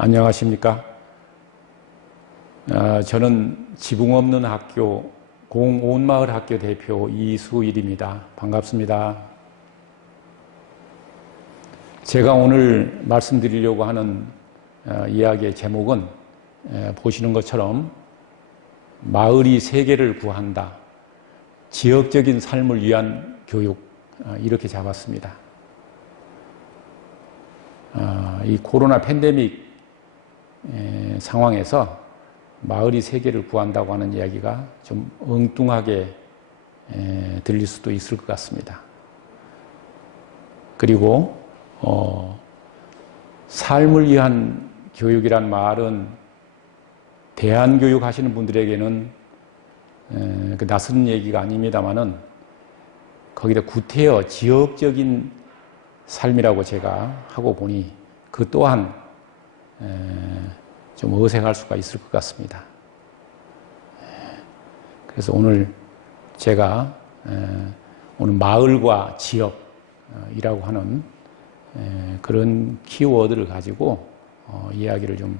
안녕하십니까. 저는 지붕 없는 학교 공온마을 학교 대표 이수일입니다. 반갑습니다. 제가 오늘 말씀드리려고 하는 이야기의 제목은 보시는 것처럼 마을이 세계를 구한다. 지역적인 삶을 위한 교육, 이렇게 잡았습니다. 이 코로나 팬데믹 상황에서 마을이 세계를 구한다고 하는 이야기가 좀 엉뚱하게 들릴 수도 있을 것 같습니다. 그리고 삶을 위한 교육이란 말은 대안교육 하시는 분들에게는 낯선 얘기가 아닙니다만은 거기다 구태여 지역적인 삶이라고 제가 하고 보니 그 또한 좀 어색할 수가 있을 것 같습니다. 그래서 오늘 제가 오늘 마을과 지역이라고 하는 그런 키워드를 가지고 이야기를 좀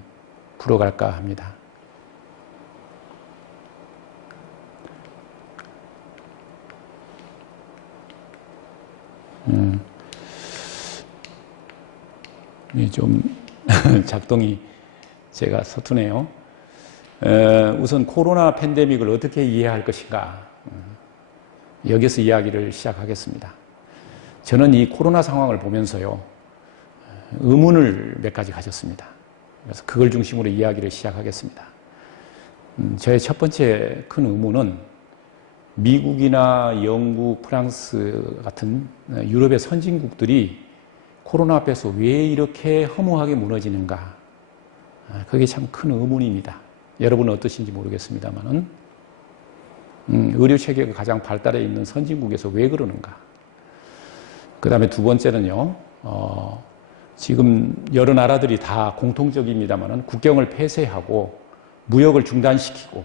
풀어갈까 합니다. 좀 작동이 제가 서투네요. 우선 코로나 팬데믹을 어떻게 이해할 것인가, 여기서 이야기를 시작하겠습니다. 저는 이 코로나 상황을 보면서요, 의문을 몇 가지 가졌습니다. 그래서 그걸 중심으로 이야기를 시작하겠습니다. 저의 첫 번째 큰 의문은 미국이나 영국, 프랑스 같은 유럽의 선진국들이 코로나 앞에서 왜 이렇게 허무하게 무너지는가, 그게 참 큰 의문입니다. 여러분은 어떠신지 모르겠습니다만은 의료 체계가 가장 발달해 있는 선진국에서 왜 그러는가. 그 다음에 두 번째는요, 지금 여러 나라들이 다 공통적입니다만은 국경을 폐쇄하고 무역을 중단시키고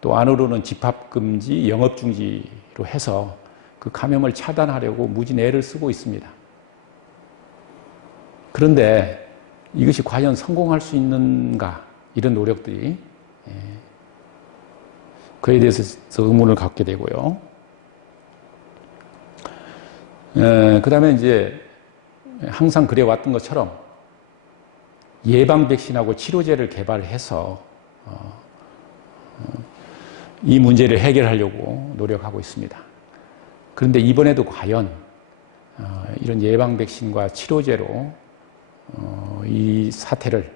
또 안으로는 집합금지, 영업중지로 해서 그 감염을 차단하려고 무진 애를 쓰고 있습니다. 그런데 이것이 과연 성공할 수 있는가, 이런 노력들이, 그에 대해서 의문을 갖게 되고요. 그 다음에 이제 항상 그래왔던 것처럼 예방 백신하고 치료제를 개발해서 이 문제를 해결하려고 노력하고 있습니다. 그런데 이번에도 과연 이런 예방 백신과 치료제로 이 사태를,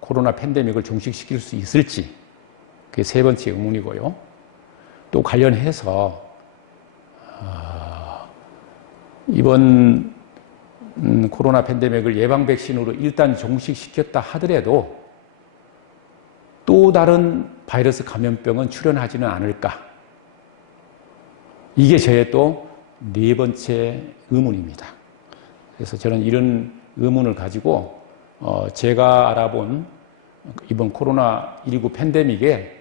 코로나 팬데믹을 종식시킬 수 있을지, 그게 세 번째 의문이고요. 또 관련해서 이번 코로나 팬데믹을 예방 백신으로 일단 종식시켰다 하더라도 또 다른 바이러스 감염병은 출현하지는 않을까. 이게 저의 또 네 번째 의문입니다. 그래서 저는 이런 의문을 가지고 제가 알아본 이번 코로나19 팬데믹의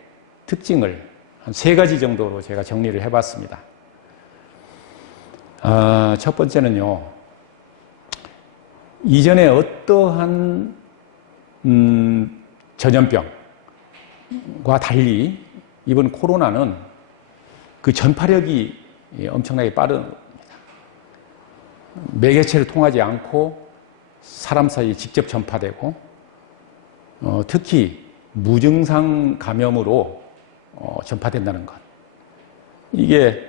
특징을 한 세 가지 정도로 제가 정리를 해봤습니다. 첫 번째는요, 이전에 어떠한 전염병과 달리 이번 코로나는 그 전파력이 엄청나게 빠릅니다. 매개체를 통하지 않고 사람 사이에 직접 전파되고, 특히 무증상 감염으로 전파된다는 것. 이게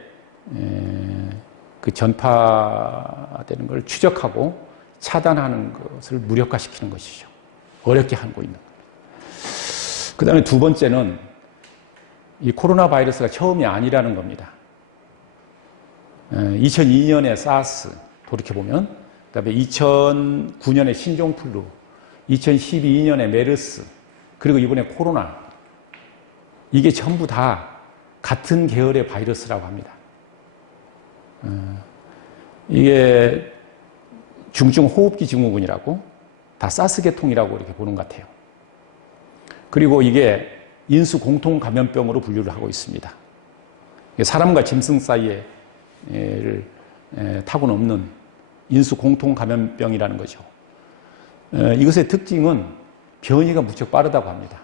그 전파되는 걸 추적하고 차단하는 것을 무력화시키는 것이죠. 어렵게 하고 있는 겁니다. 그 다음에 두 번째는 이 코로나 바이러스가 처음이 아니라는 겁니다. 2002년에 사스 돌이켜보면, 그 다음에 2009년에 신종플루, 2012년에 메르스, 그리고 이번에 코로나, 이게 전부 다 같은 계열의 바이러스라고 합니다. 이게 중증 호흡기 증후군이라고, 다 사스 계통이라고 이렇게 보는 것 같아요. 그리고 이게 인수 공통 감염병으로 분류를 하고 있습니다. 사람과 짐승 사이에 타고는 없는 인수 공통 감염병이라는 거죠. 이것의 특징은 변이가 무척 빠르다고 합니다.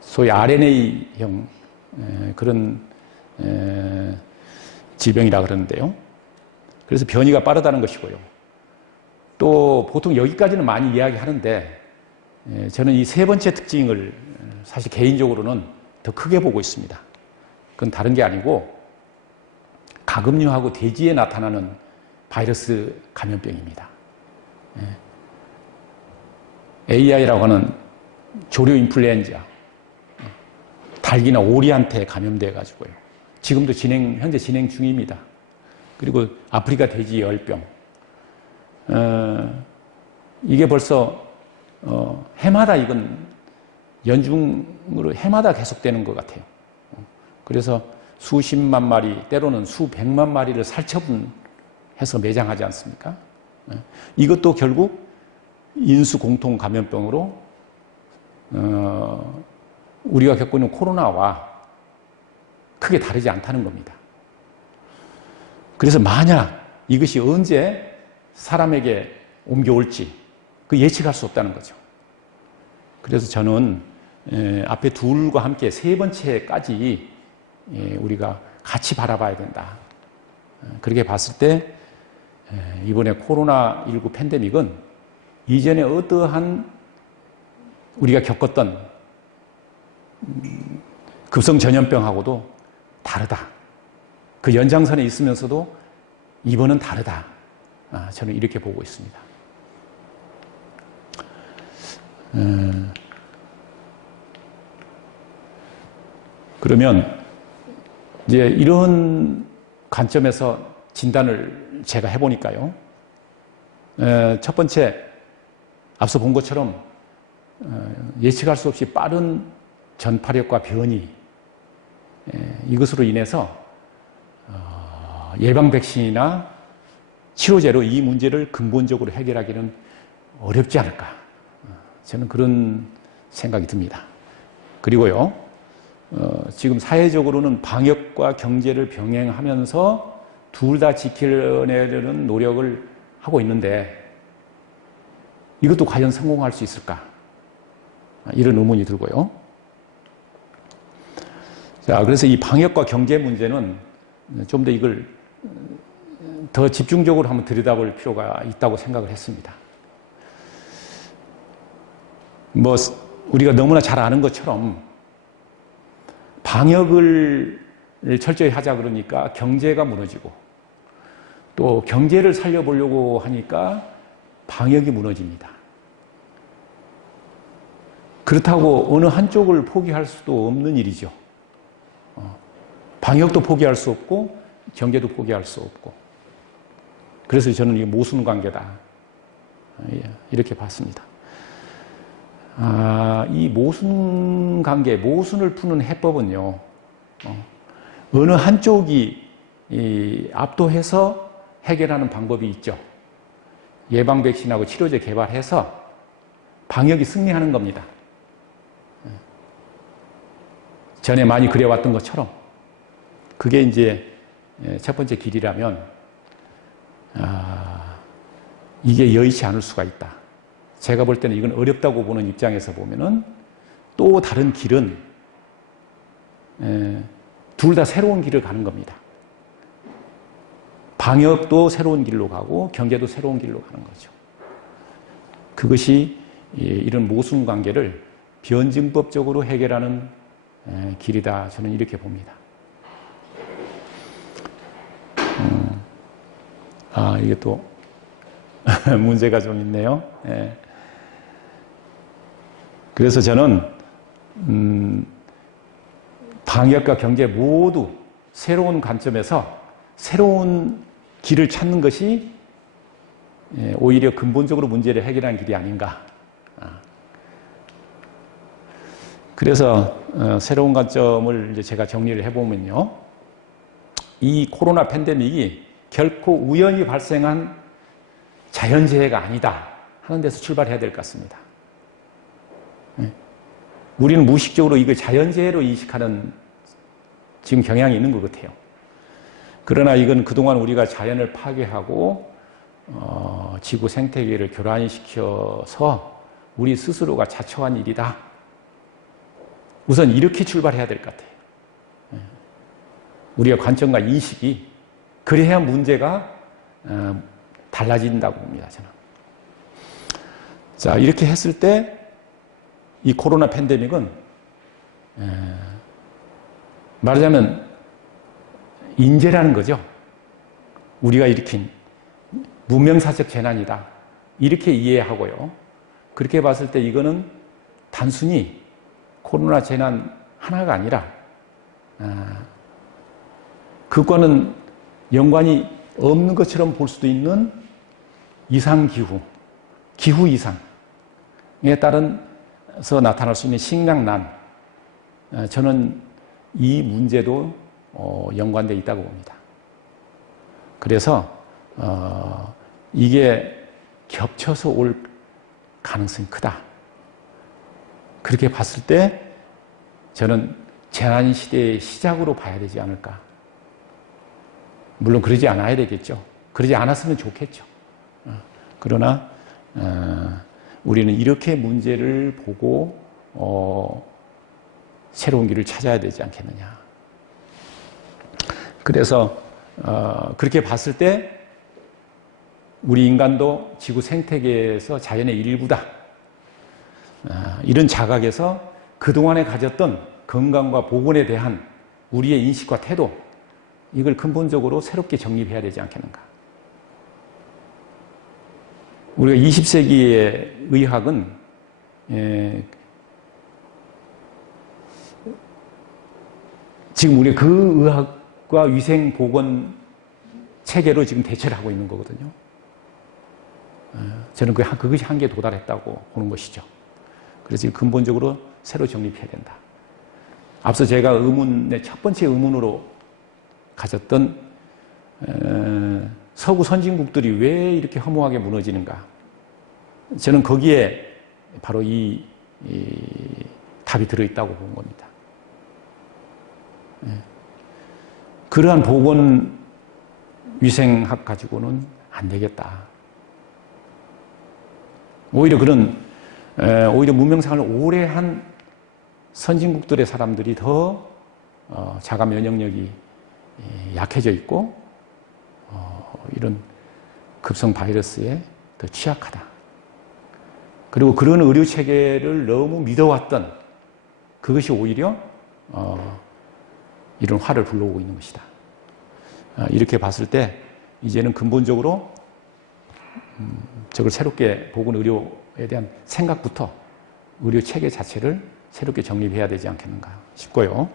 소위 RNA형 그런 질병이라 그러는데요. 그래서 변이가 빠르다는 것이고요. 또 보통 여기까지는 많이 이야기하는데 저는 이 세 번째 특징을 사실 개인적으로는 더 크게 보고 있습니다. 그건 다른 게 아니고 가금류하고 대지에 나타나는 바이러스 감염병입니다. AI라고 하는 조류 인플루엔자, 닭이나 오리한테 감염돼 가지고요. 지금도 현재 진행 중입니다. 그리고 아프리카 돼지 열병. 이게 벌써 해마다 이건 연중으로 해마다 계속되는 것 같아요. 그래서 수십만 마리, 때로는 수백만 마리를 살처분해서 매장하지 않습니까? 이것도 결국 인수 공통 감염병으로 우리가 겪고 있는 코로나와 크게 다르지 않다는 겁니다. 그래서 만약 이것이 언제 사람에게 옮겨올지 그 예측할 수 없다는 거죠. 그래서 저는 앞에 둘과 함께 세 번째까지 우리가 같이 바라봐야 된다. 그렇게 봤을 때 이번에 코로나19 팬데믹은 이전에 어떠한 우리가 겪었던 급성 전염병하고도 다르다. 그 연장선에 있으면서도 이번은 다르다. 저는 이렇게 보고 있습니다. 그러면 이제 이런 관점에서 진단을 제가 해보니까요. 첫 번째, 앞서 본 것처럼 예측할 수 없이 빠른 전파력과 변이, 이것으로 인해서 예방 백신이나 치료제로 이 문제를 근본적으로 해결하기는 어렵지 않을까. 저는 그런 생각이 듭니다. 그리고요, 지금 사회적으로는 방역과 경제를 병행하면서 둘 다 지키려는 노력을 하고 있는데 이것도 과연 성공할 수 있을까? 이런 의문이 들고요. 자, 그래서 이 방역과 경제 문제는 좀 더 이걸 더 집중적으로 한번 들여다볼 필요가 있다고 생각을 했습니다. 뭐 우리가 너무나 잘 아는 것처럼 방역을 철저히 하자 그러니까 경제가 무너지고 또 경제를 살려보려고 하니까 방역이 무너집니다. 그렇다고 어느 한쪽을 포기할 수도 없는 일이죠. 방역도 포기할 수 없고 경제도 포기할 수 없고. 그래서 저는 이게 모순관계다. 이렇게 봤습니다. 이 모순관계, 모순을 푸는 해법은요, 어느 한쪽이 압도해서 해결하는 방법이 있죠. 예방 백신하고 치료제 개발해서 방역이 승리하는 겁니다. 전에 많이 그려왔던 것처럼 그게 이제 첫 번째 길이라면 이게 여의치 않을 수가 있다. 제가 볼 때는 이건 어렵다고 보는 입장에서 보면은 또 다른 길은 둘 다 새로운 길을 가는 겁니다. 방역도 새로운 길로 가고 경제도 새로운 길로 가는 거죠. 그것이 이런 모순 관계를 변증법적으로 해결하는 길이다. 저는 이렇게 봅니다. 이게 또 문제가 좀 있네요. 그래서 저는 방역과 경제 모두 새로운 관점에서 새로운 길을 찾는 것이 오히려 근본적으로 문제를 해결하는 길이 아닌가. 그래서 새로운 관점을 이제 제가 정리를 해보면요, 이 코로나 팬데믹이 결코 우연히 발생한 자연재해가 아니다 하는 데서 출발해야 될 것 같습니다. 우리는 무의식적으로 이걸 자연재해로 인식하는 지금 경향이 있는 것 같아요. 그러나 이건 그동안 우리가 자연을 파괴하고 지구 생태계를 교란시켜서 우리 스스로가 자초한 일이다. 우선 이렇게 출발해야 될 것 같아요. 우리의 관점과 인식이 그래야 문제가 달라진다고 봅니다. 저는. 자, 이렇게 했을 때 이 코로나 팬데믹은 말하자면 인재라는 거죠. 우리가 일으킨 문명사적 재난이다. 이렇게 이해하고요. 그렇게 봤을 때 이거는 단순히 코로나 재난 하나가 아니라 그과는 연관이 없는 것처럼 볼 수도 있는 이상기후, 기후 이상에 따라서 나타날 수 있는 식량난, 저는 이 문제도 연관되어 있다고 봅니다. 그래서 이게 겹쳐서 올 가능성이 크다. 그렇게 봤을 때 저는 재난시대의 시작으로 봐야 되지 않을까. 물론 그러지 않아야 되겠죠. 그러지 않았으면 좋겠죠. 그러나 우리는 이렇게 문제를 보고 새로운 길을 찾아야 되지 않겠느냐. 그래서 그렇게 봤을 때 우리 인간도 지구 생태계에서 자연의 일부다. 이런 자각에서 그동안에 가졌던 건강과 보건에 대한 우리의 인식과 태도, 이걸 근본적으로 새롭게 정립해야 되지 않겠는가. 우리가 20세기의 의학은 지금 우리가 그 의학과 위생 보건 체계로 지금 대처를 하고 있는 거거든요. 저는 그것이 한계에 도달했다고 보는 것이죠. 그래서 근본적으로 새로 정립해야 된다. 앞서 제가 의문의 첫 번째 의문으로 가졌던 서구 선진국들이 왜 이렇게 허무하게 무너지는가. 저는 거기에 바로 이 답이 들어있다고 본 겁니다. 그러한 보건 위생학 가지고는 안 되겠다. 오히려 문명생활을 오래 한 선진국들의 사람들이 더 자가 면역력이 약해져 있고 이런 급성 바이러스에 더 취약하다. 그리고 그런 의료 체계를 너무 믿어왔던 그것이 오히려 이런 화를 불러오고 있는 것이다. 이렇게 봤을 때 이제는 근본적으로 저걸 새롭게 보건의료에 대한 생각부터 의료 체계 자체를 새롭게 정립해야 되지 않겠는가 싶고요.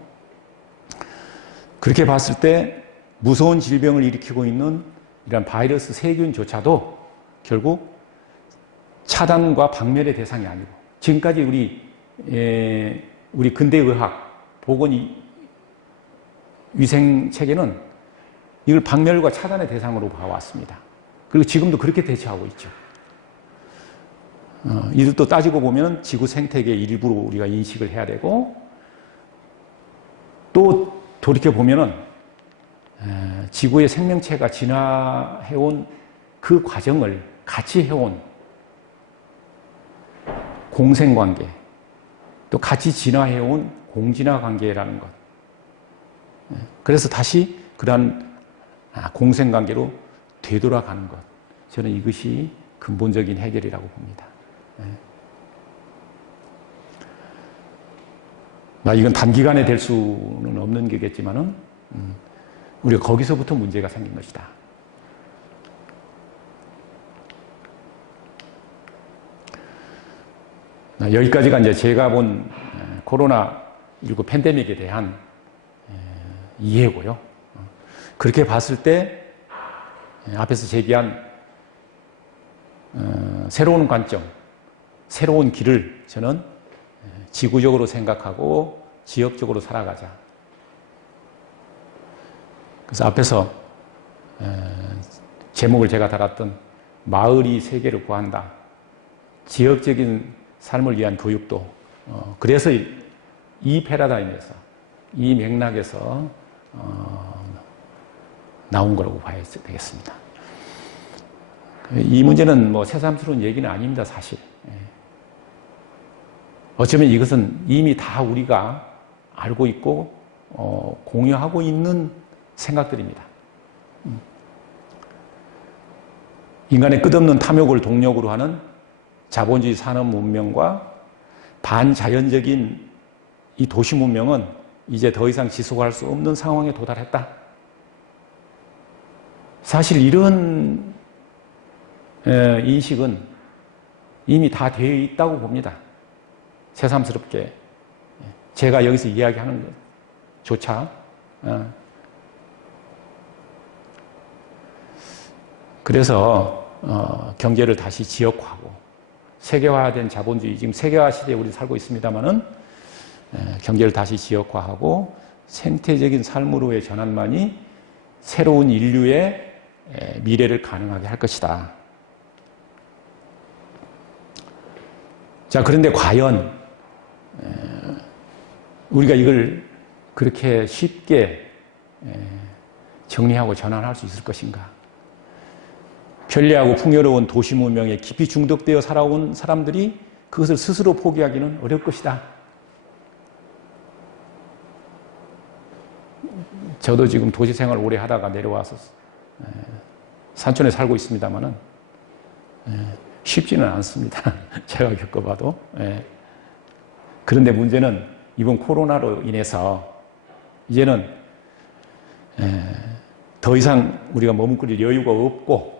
그렇게 봤을 때 무서운 질병을 일으키고 있는 이런 바이러스 세균조차도 결국 차단과 박멸의 대상이 아니고 지금까지 우리 근대의학 보건 위생 체계는 이걸 박멸과 차단의 대상으로 봐왔습니다. 그리고 지금도 그렇게 대처하고 있죠. 이들도 따지고 보면 지구 생태계의 일부로 우리가 인식을 해야 되고 또 돌이켜 보면은 지구의 생명체가 진화해온 그 과정을 같이 해온 공생관계, 또 같이 진화해온 공진화관계라는 것. 그래서 다시 그러한 공생관계로 되돌아가는 것. 저는 이것이 근본적인 해결이라고 봅니다. 이건 단기간에 될 수는 없는 거겠지만은 우리가 거기서부터 문제가 생긴 것이다. 여기까지가 이제 제가 본 코로나19 팬데믹에 대한 이해고요. 그렇게 봤을 때 앞에서 제기한 새로운 관점, 새로운 길을 저는 지구적으로 생각하고 지역적으로 살아가자. 그래서 앞에서 제목을 제가 달았던 마을이 세계를 구한다. 지역적인 삶을 위한 교육도. 그래서 이 패러다임에서, 이 맥락에서 나온 거라고 봐야 되겠습니다. 이 문제는 뭐 새삼스러운 얘기는 아닙니다, 사실. 어쩌면 이것은 이미 다 우리가 알고 있고 공유하고 있는 생각들입니다. 인간의 끝없는 탐욕을 동력으로 하는 자본주의 산업 문명과 반자연적인 이 도시 문명은 이제 더 이상 지속할 수 없는 상황에 도달했다. 사실 이런 인식은 이미 다 되어 있다고 봅니다. 새삼스럽게 제가 여기서 이야기하는 것조차 그래서 경제를 다시 지역화하고 세계화된 자본주의, 지금 세계화 시대에 우리 살고 있습니다만은 경제를 다시 지역화하고 생태적인 삶으로의 전환만이 새로운 인류의 미래를 가능하게 할 것이다. 자, 그런데 과연 우리가 이걸 그렇게 쉽게 정리하고 전환할 수 있을 것인가? 편리하고 풍요로운 도시 문명에 깊이 중독되어 살아온 사람들이 그것을 스스로 포기하기는 어려울 것이다. 저도 지금 도시 생활 오래 하다가 내려와서 산촌에 살고 있습니다만은 쉽지는 않습니다. 제가 겪어봐도. 그런데 문제는 이번 코로나로 인해서 이제는 더 이상 우리가 머뭇거릴 여유가 없고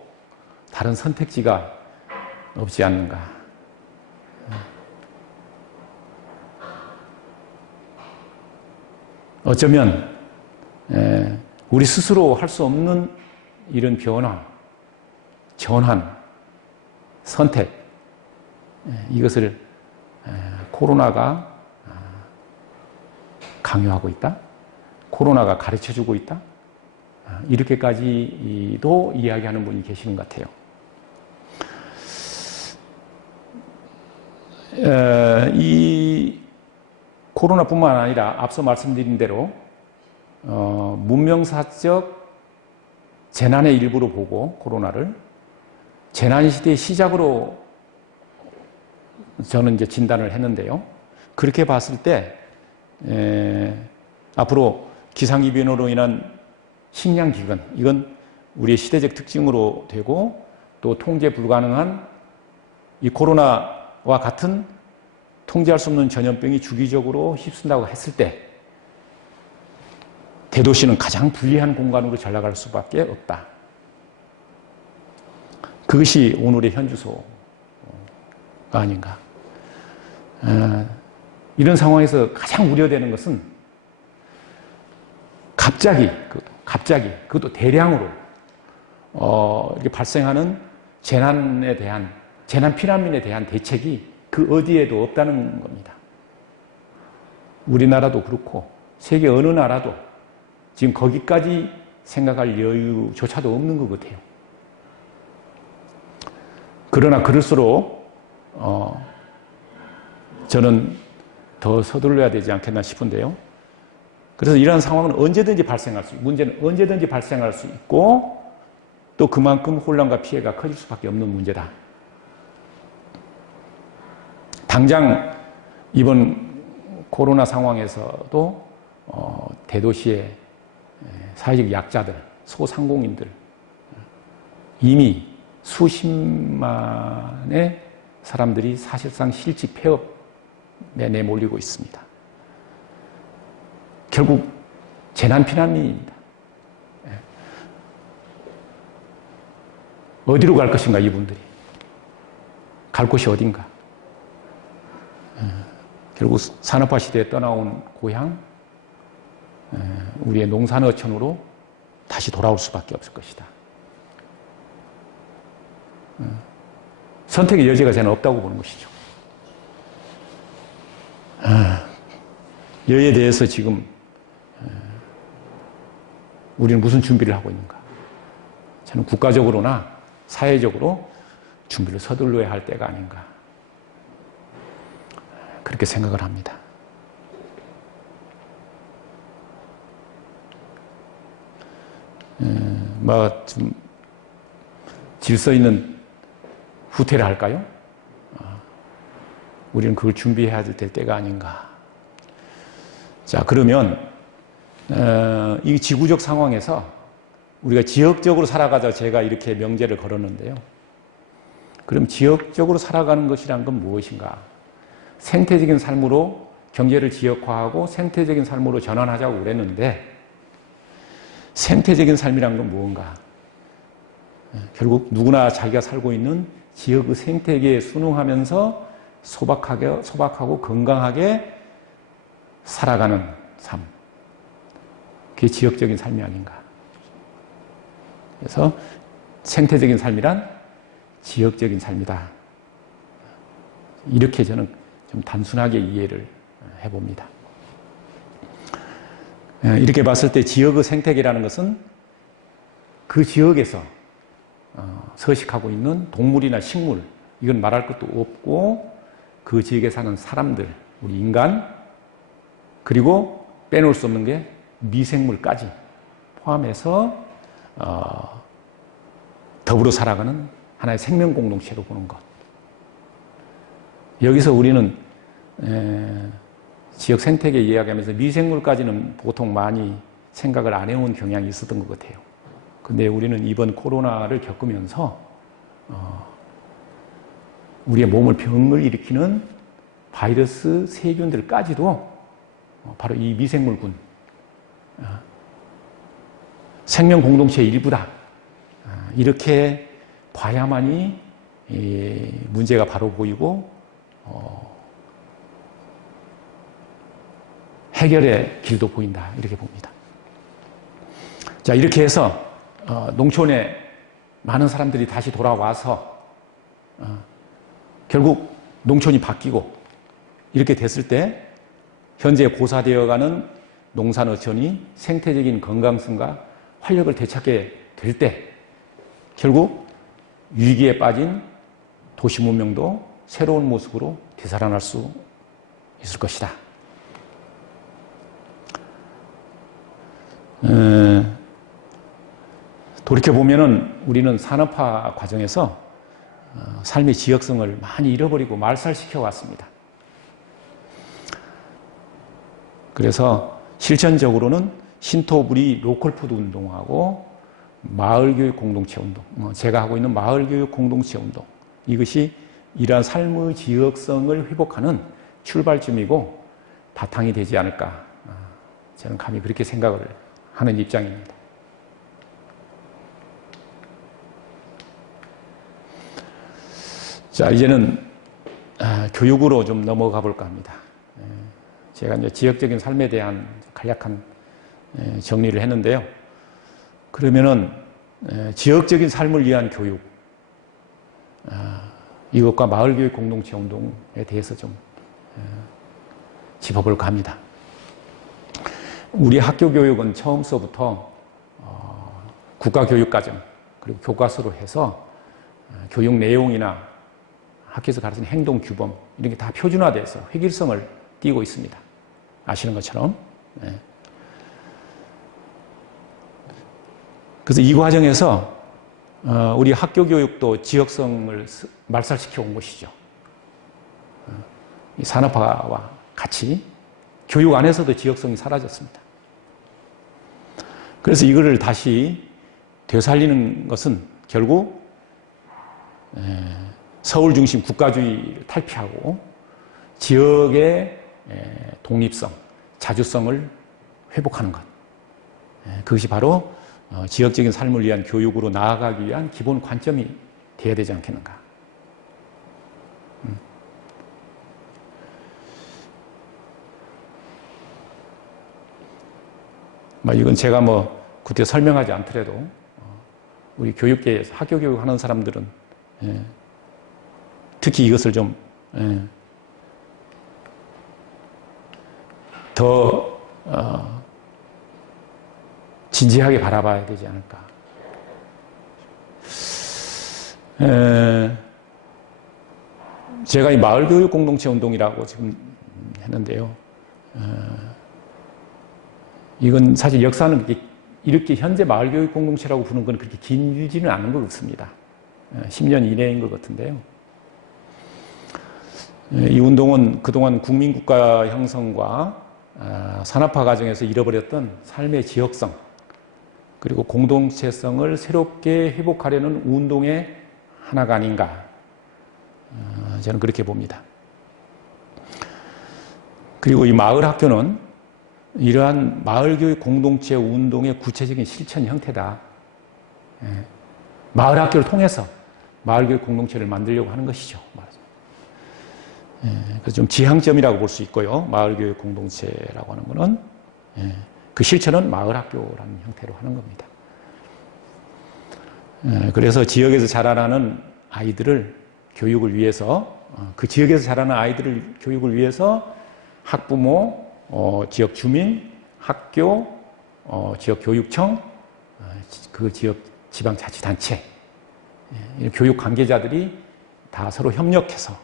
다른 선택지가 없지 않는가. 어쩌면 우리 스스로 할 수 없는 이런 변화, 전환, 선택, 이것을 코로나가 강요하고 있다. 코로나가 가르쳐주고 있다. 이렇게까지도 이야기하는 분이 계시는 것 같아요. 이 코로나뿐만 아니라 앞서 말씀드린 대로 문명사적 재난의 일부로 보고 코로나를 재난시대의 시작으로 저는 이제 진단을 했는데요. 그렇게 봤을 때 앞으로 기상이변으로 인한 식량기근, 이건 우리의 시대적 특징으로 되고 또 통제 불가능한 이 코로나와 같은 통제할 수 없는 전염병이 주기적으로 휩쓴다고 했을 때 대도시는 가장 불리한 공간으로 전락할 수밖에 없다. 그것이 오늘의 현주소가 아닌가. 이런 상황에서 가장 우려되는 것은 갑자기 그것도 대량으로 이렇게 발생하는 재난에 대한 재난 피난민에 대한 대책이 그 어디에도 없다는 겁니다. 우리나라도 그렇고 세계 어느 나라도 지금 거기까지 생각할 여유조차도 없는 것 같아요. 그러나 그럴수록 저는 더 서둘러야 되지 않겠나 싶은데요. 그래서 이러한 상황은 언제든지 발생할 수 있고 문제는 언제든지 발생할 수 있고 또 그만큼 혼란과 피해가 커질 수밖에 없는 문제다. 당장 이번 코로나 상황에서도 대도시의 사회적 약자들, 소상공인들 이미 수십만의 사람들이 사실상 실직 폐업에 내몰리고 있습니다. 결국 재난 피난민입니다. 어디로 갈 것인가 이분들이. 갈 곳이 어딘가. 결국 산업화 시대에 떠나온 고향, 우리의 농산어촌으로 다시 돌아올 수밖에 없을 것이다. 선택의 여지가 저는 없다고 보는 것이죠. 여기에 대해서 지금 우리는 무슨 준비를 하고 있는가? 저는 국가적으로나 사회적으로 준비를 서둘러야 할 때가 아닌가. 그렇게 생각을 합니다. 좀 질서 있는 후퇴를 할까요? 우리는 그걸 준비해야 될 때가 아닌가. 자, 그러면 이 지구적 상황에서 우리가 지역적으로 살아가자 제가 이렇게 명제를 걸었는데요. 그럼 지역적으로 살아가는 것이란 건 무엇인가? 생태적인 삶으로 경제를 지역화하고 생태적인 삶으로 전환하자고 그랬는데 생태적인 삶이란 건 무언가? 결국 누구나 자기가 살고 있는 지역의 생태계에 순응하면서 소박하고 건강하게 살아가는 삶. 그게 지역적인 삶이 아닌가. 그래서 생태적인 삶이란 지역적인 삶이다. 이렇게 저는 좀 단순하게 이해를 해봅니다. 이렇게 봤을 때 지역의 생태계라는 것은 그 지역에서 서식하고 있는 동물이나 식물, 이건 말할 것도 없고 그 지역에 사는 사람들, 우리 인간, 그리고 빼놓을 수 없는 게 미생물까지 포함해서 더불어 살아가는 하나의 생명 공동체로 보는 것. 여기서 우리는 지역 생태계 이야기하면서 미생물까지는 보통 많이 생각을 안 해온 경향이 있었던 것 같아요. 근데 우리는 이번 코로나를 겪으면서 우리의 몸을 병을 일으키는 바이러스 세균들까지도 바로 이 미생물군, 생명 공동체의 일부다. 이렇게 봐야만이 문제가 바로 보이고 해결의 길도 보인다. 이렇게 봅니다. 자, 이렇게 해서 농촌에 많은 사람들이 다시 돌아와서 결국 농촌이 바뀌고 이렇게 됐을 때 현재 고사되어가는 농산어촌이 생태적인 건강성과 활력을 되찾게 될 때 결국 위기에 빠진 도시 문명도 새로운 모습으로 되살아날 수 있을 것이다. 돌이켜보면은 우리는 산업화 과정에서 삶의 지역성을 많이 잃어버리고 말살시켜 왔습니다. 그래서 실천적으로는 신토부리 로컬푸드 운동하고 마을교육 공동체 운동, 제가 하고 있는 마을교육 공동체 운동, 이것이 이러한 삶의 지역성을 회복하는 출발점이고 바탕이 되지 않을까, 저는 감히 그렇게 생각을 하는 입장입니다. 자, 이제는 교육으로 좀 넘어가 볼까 합니다. 제가 이제 지역적인 삶에 대한 간략한 정리를 했는데요. 그러면은 지역적인 삶을 위한 교육, 이것과 마을교육 공동체 운동에 대해서 좀 짚어볼까 합니다. 우리 학교 교육은 처음서부터 국가교육과정 그리고 교과서로 해서 교육 내용이나 학교에서 가르치는 행동규범 이런 게 다 표준화돼서 획일성을 띠고 있습니다. 아시는 것처럼. 그래서 이 과정에서 우리 학교 교육도 지역성을 말살시켜 온 것이죠. 이 산업화와 같이 교육 안에서도 지역성이 사라졌습니다. 그래서 이거를 다시 되살리는 것은 결국 서울 중심 국가주의를 탈피하고 지역의 독립성, 자주성을 회복하는 것. 그것이 바로 지역적인 삶을 위한 교육으로 나아가기 위한 기본 관점이 되어야 되지 않겠는가. 이건 제가 그때 설명하지 않더라도 우리 교육계에서 학교 교육하는 사람들은 특히 이것을 좀 더 진지하게 바라봐야 되지 않을까. 제가 이 마을교육 공동체 운동이라고 지금 했는데요. 이건 사실 역사는 이렇게 현재 마을교육 공동체라고 부르는 건 그렇게 길지는 않은 것 같습니다. 10년 이내인 것 같은데요. 이 운동은 그동안 국민국가 형성과 산업화 과정에서 잃어버렸던 삶의 지역성 그리고 공동체성을 새롭게 회복하려는 운동의 하나가 아닌가 저는 그렇게 봅니다. 그리고 이 마을학교는 이러한 마을교육 공동체 운동의 구체적인 실천 형태다. 마을학교를 통해서 마을교육 공동체를 만들려고 하는 것이죠. 그래서 좀 지향점이라고 볼 수 있고요. 마을교육 공동체라고 하는 것은 그 실천은 마을학교라는 형태로 하는 겁니다. 그래서 지역에서 자라나는 아이들을 교육을 위해서 그 지역에서 자라는 아이들을 교육을 위해서 학부모, 지역 주민, 학교, 지역 교육청, 그 지역 지방자치단체 교육 관계자들이 다 서로 협력해서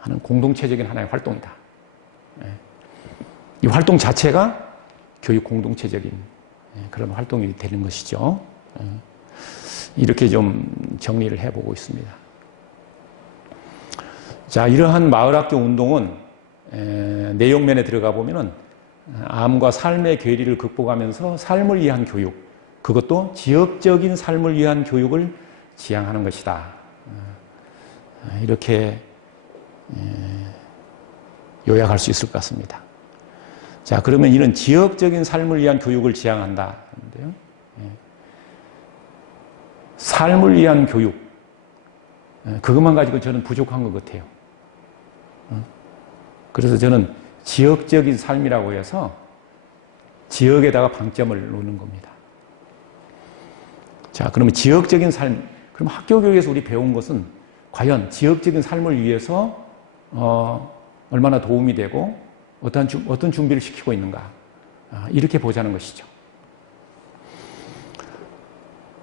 하는 공동체적인 하나의 활동이다. 이 활동 자체가 교육 공동체적인 그런 활동이 되는 것이죠. 이렇게 좀 정리를 해보고 있습니다. 자, 이러한 마을학교 운동은 내용면에 들어가 보면은 암과 삶의 괴리를 극복하면서 삶을 위한 교육, 그것도 지역적인 삶을 위한 교육을 지향하는 것이다. 이렇게 요약할 수 있을 것 같습니다. 자, 그러면 이런 지역적인 삶을 위한 교육을 지향한다. 하는데요. 삶을 위한 교육, 그것만 가지고 저는 부족한 것 같아요. 그래서 저는 지역적인 삶이라고 해서 지역에다가 방점을 놓는 겁니다. 자, 그러면 지역적인 삶, 그럼 학교 교육에서 우리 배운 것은 과연 지역적인 삶을 위해서 얼마나 도움이 되고 어떤 준비를 시키고 있는가, 이렇게 보자는 것이죠.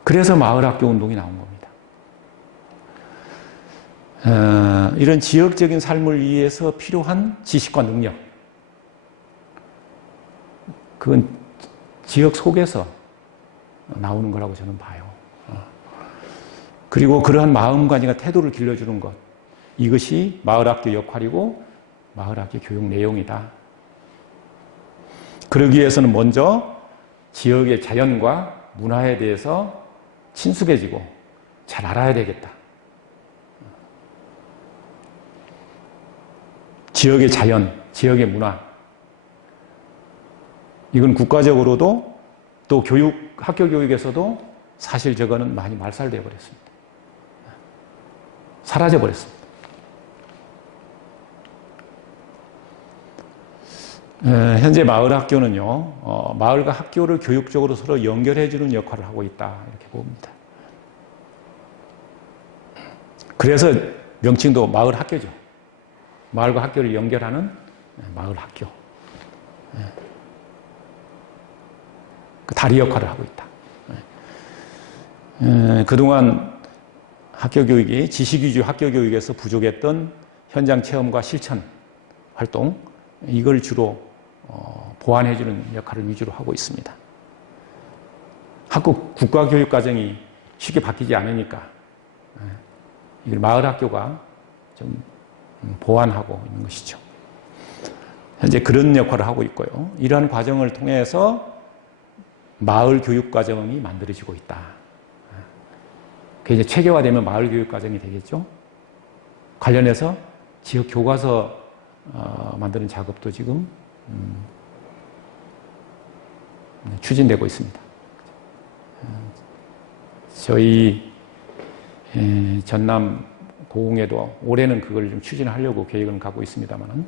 그래서 마을학교 운동이 나온 겁니다. 이런 지역적인 삶을 위해서 필요한 지식과 능력, 그건 지역 속에서 나오는 거라고 저는 봐요. 그리고 그러한 마음가짐과 태도를 길러주는 것, 이것이 마을학교 역할이고 마을학교 교육 내용이다. 그러기 위해서는 먼저 지역의 자연과 문화에 대해서 친숙해지고 잘 알아야 되겠다. 지역의 자연, 지역의 문화, 이건 국가적으로도 또 학교 교육에서도 사실 저거는 많이 말살되어 버렸습니다. 사라져 버렸습니다. 현재 마을학교는요, 마을과 학교를 교육적으로 서로 연결해주는 역할을 하고 있다, 이렇게 봅니다. 그래서 명칭도 마을학교죠. 마을과 학교를 연결하는 마을학교. 그 다리 역할을 하고 있다. 그동안 학교 교육이 지식 위주 학교 교육에서 부족했던 현장 체험과 실천 활동, 이걸 주로 보완해주는 역할을 위주로 하고 있습니다. 국가교육 과정이 쉽게 바뀌지 않으니까 이걸 마을학교가 좀 보완하고 있는 것이죠. 현재 그런 역할을 하고 있고요. 이러한 과정을 통해서 마을 교육 과정이 만들어지고 있다. 그게 이제 체계화되면 마을 교육 과정이 되겠죠. 관련해서 지역 교과서 만드는 작업도 지금 추진되고 있습니다. 저희 전남 고흥에도 올해는 그걸 좀 추진하려고 계획은 갖고 있습니다만은,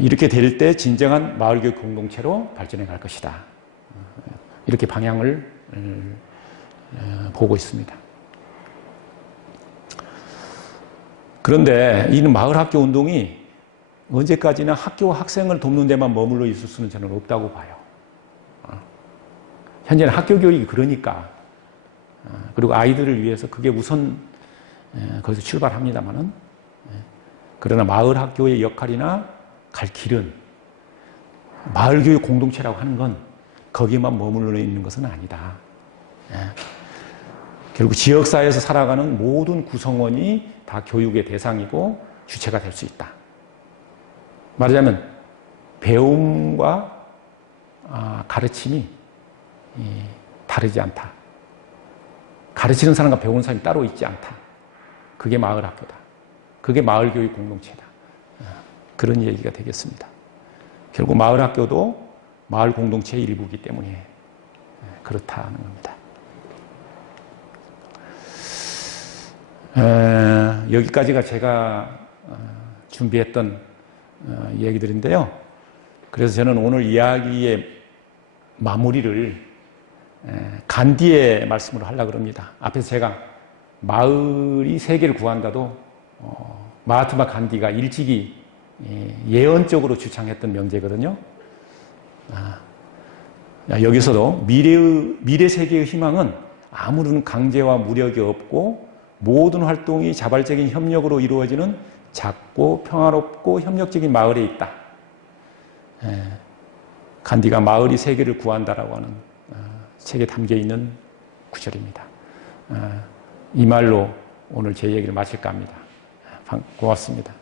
이렇게 될 때 진정한 마을교육 공동체로 발전해 갈 것이다. 이렇게 방향을 보고 있습니다. 그런데 이 마을학교 운동이 언제까지나 학교와 학생을 돕는 데만 머물러 있을 수는 저는 없다고 봐요. 현재는 학교 교육이 그러니까, 그리고 아이들을 위해서 그게 우선 거기서 출발합니다만은, 그러나 마을학교의 역할이나 갈 길은 마을교육 공동체라고 하는 건 거기에만 머물러 있는 것은 아니다. 결국 지역사회에서 살아가는 모든 구성원이 다 교육의 대상이고 주체가 될 수 있다. 말하자면 배움과 가르침이 다르지 않다. 가르치는 사람과 배우는 사람이 따로 있지 않다. 그게 마을학교다. 그게 마을교육 공동체다. 그런 얘기가 되겠습니다. 결국 마을학교도 마을 공동체의 일부이기 때문에 그렇다는 겁니다. 여기까지가 제가 준비했던 얘기들인데요. 그래서 저는 오늘 이야기의 마무리를 간디의 말씀으로 하려고 합니다. 앞에서 제가 마을이 세계를 구한다도 마하트마 간디가 일찍이 예언적으로 주창했던 명제거든요. 여기서도 미래 세계의 희망은 아무런 강제와 무력이 없고 모든 활동이 자발적인 협력으로 이루어지는 작고 평화롭고 협력적인 마을에 있다. 간디가 마을이 세계를 구한다라고 하는 책에 담겨 있는 구절입니다. 이 말로 오늘 제 얘기를 마칠까 합니다. 고맙습니다.